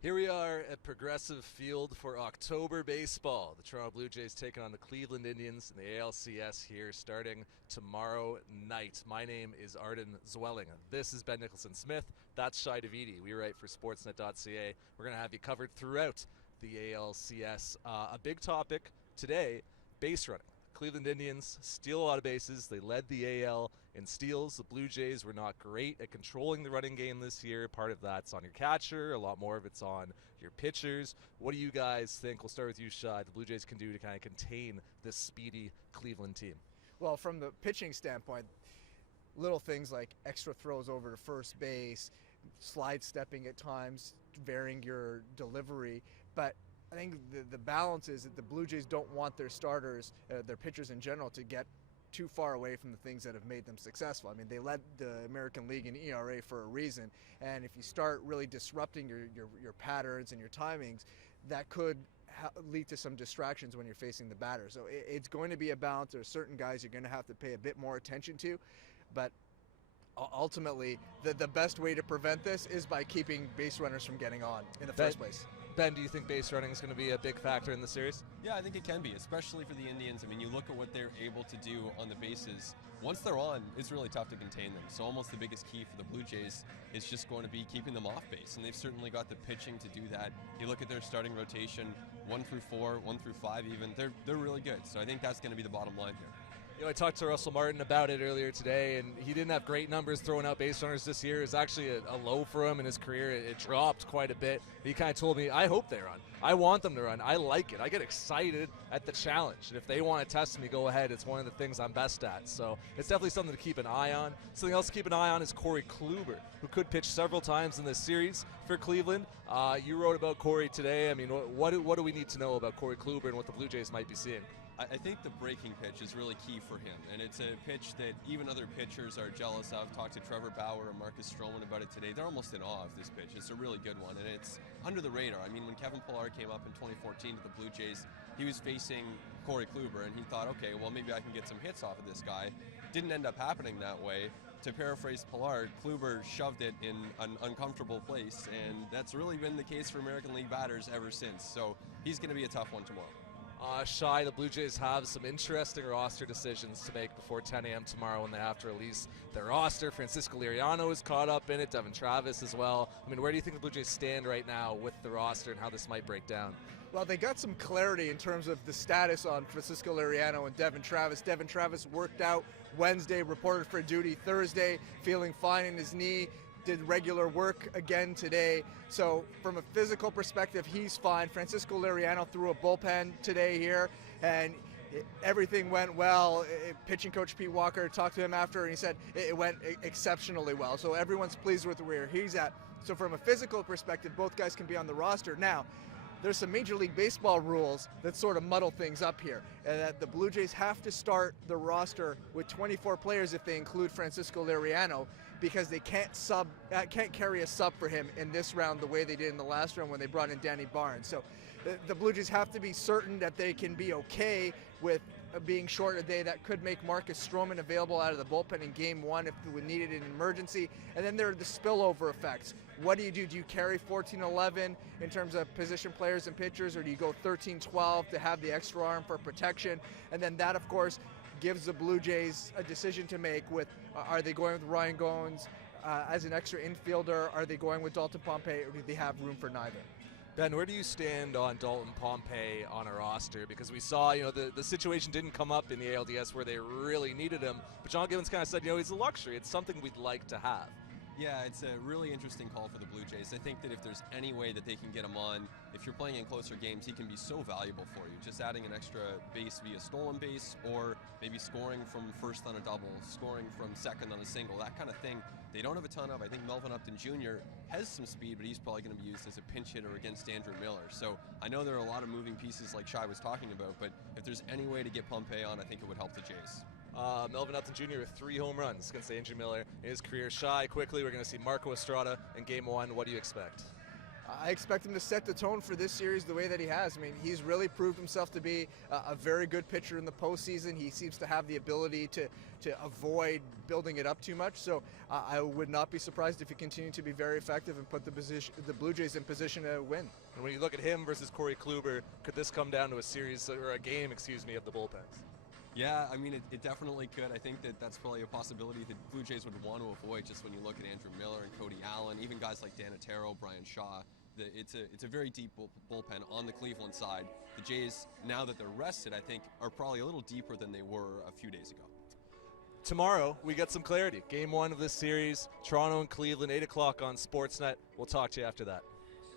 Here we are at Progressive Field for October baseball. The Toronto Blue Jays taking on the Cleveland Indians in the ALCS here starting tomorrow night. My name is Arden Zwelling. This is Ben Nicholson-Smith. That's Shi Davidi. We write for Sportsnet.ca. We're going to have you covered throughout the ALCS. A big topic today, base running. Cleveland Indians steal a lot of bases. They led the AL in steals. The Blue Jays were not great at controlling the running game this year. Part of that's on your catcher. A lot more of it's on your pitchers. What do you guys think? We'll start with you, Shad. The Blue Jays can do to kind of contain this speedy Cleveland team. Well, from the pitching standpoint, little things like extra throws over to first base, slide stepping at times, varying your delivery, but I think the balance is that the Blue Jays don't want their starters, their pitchers in general, to get too far away from the things that have made them successful. I mean, they led the American League in ERA for a reason, and if you start really disrupting your patterns and your timings, that could lead to some distractions when you're facing the batter. So it's going to be a balance. There are certain guys you're going to have to pay a bit more attention to, but ultimately, the best way to prevent this is by keeping base runners from getting on in the first place. Ben, do you think base running is going to be a big factor in the series? Yeah, I think it can be, especially for the Indians. I mean, you look at what they're able to do on the bases. Once they're on, it's really tough to contain them. So almost the biggest key for the Blue Jays is just going to be keeping them off base. And they've certainly got the pitching to do that. You look at their starting rotation, 1 through 4, 1 through 5 even, they're really good. So I think that's going to be the bottom line here. You know, I talked to Russell Martin about it earlier today, and he didn't have great numbers throwing out base runners this year. It was actually a low for him in his career. It dropped quite a bit. He kind of told me, I hope they run. I want them to run. I like it. I get excited at the challenge. And if they want to test me, go ahead. It's one of the things I'm best at. So it's definitely something to keep an eye on. Something else to keep an eye on is Corey Kluber, who could pitch several times in this series for Cleveland. You wrote about Corey today. I mean, what do we need to know about Corey Kluber and what the Blue Jays might be seeing? I think the breaking pitch is really key for him, and it's a pitch that even other pitchers are jealous of. Talked to Trevor Bauer and Marcus Stroman about it today. They're almost in awe of this pitch. It's a really good one, and it's under the radar. I mean, when Kevin Pillar came up in 2014 to the Blue Jays, he was facing Corey Kluber, and he thought, okay, well, maybe I can get some hits off of this guy. Didn't end up happening that way. To paraphrase Pillar, Kluber shoved it in an uncomfortable place, and that's really been the case for American League batters ever since. So he's going to be a tough one tomorrow. Shi, the Blue Jays have some interesting roster decisions to make before 10 a.m. tomorrow when they have to release their roster. Francisco Liriano is caught up in it, Devin Travis as well. I mean, where do you think the Blue Jays stand right now with the roster and how this might break down? Well, they got some clarity in terms of the status on Francisco Liriano and Devin Travis. Devin Travis worked out Wednesday, reported for duty Thursday, feeling fine in his knee. Did regular work again today. So from a physical perspective, he's fine. Francisco Liriano threw a bullpen today here, and everything went well. Pitching coach Pete Walker talked to him after, and he said it went exceptionally well. So everyone's pleased with where he's at. So from a physical perspective, both guys can be on the roster. Now, there's some Major League Baseball rules that sort of muddle things up here. And that the Blue Jays have to start the roster with 24 players if they include Francisco Liriano, because they can't carry a sub for him in this round the way they did in the last round when they brought in Danny Barnes. So the Blue Jays have to be certain that they can be okay with being short a day. That could make Marcus Stroman available out of the bullpen in game one if we needed an emergency. And then there are the spillover effects. What do? Do you carry 14-11 in terms of position players and pitchers, or do you go 13-12 to have the extra arm for protection? And then that, of course, gives the Blue Jays a decision to make with, are they going with Ryan Goins as an extra infielder? Are they going with Dalton Pompey, or do they have room for neither? Ben, where do you stand on Dalton Pompey on a roster? Because we saw, the situation didn't come up in the ALDS where they really needed him, but John Gibbons kind of said, he's a luxury. It's something we'd like to have. Yeah, it's a really interesting call for the Blue Jays. I think that if there's any way that they can get him on, if you're playing in closer games, he can be so valuable for you. Just adding an extra base via stolen base, or maybe scoring from first on a double, scoring from second on a single, that kind of thing. They don't have a ton of. I think Melvin Upton Jr. has some speed, but he's probably going to be used as a pinch hitter against Andrew Miller. So I know there are a lot of moving pieces like Shi was talking about, but if there's any way to get Pompey on, I think it would help the Jays. Melvin Upton Jr. with 3 home runs against Andrew Miller in his career. Shi, quickly, we're going to see Marco Estrada in Game 1. What do you expect? I expect him to set the tone for this series the way that he has. I mean, he's really proved himself to be a very good pitcher in the postseason. He seems to have the ability to avoid building it up too much. So I would not be surprised if he continued to be very effective and put the Blue Jays in position to win. And when you look at him versus Corey Kluber, could this come down to a series, or a game, excuse me, of the bullpens? Yeah, I mean, it definitely could. I think that's probably a possibility that Blue Jays would want to avoid, just when you look at Andrew Miller and Cody Allen, even guys like Dan Otero, Brian Shaw. It's a very deep bullpen on the Cleveland side. The Jays, now that they're rested, I think are probably a little deeper than they were a few days ago. Tomorrow, we get some clarity. Game 1 of this series, Toronto and Cleveland, 8 o'clock on Sportsnet. We'll talk to you after that.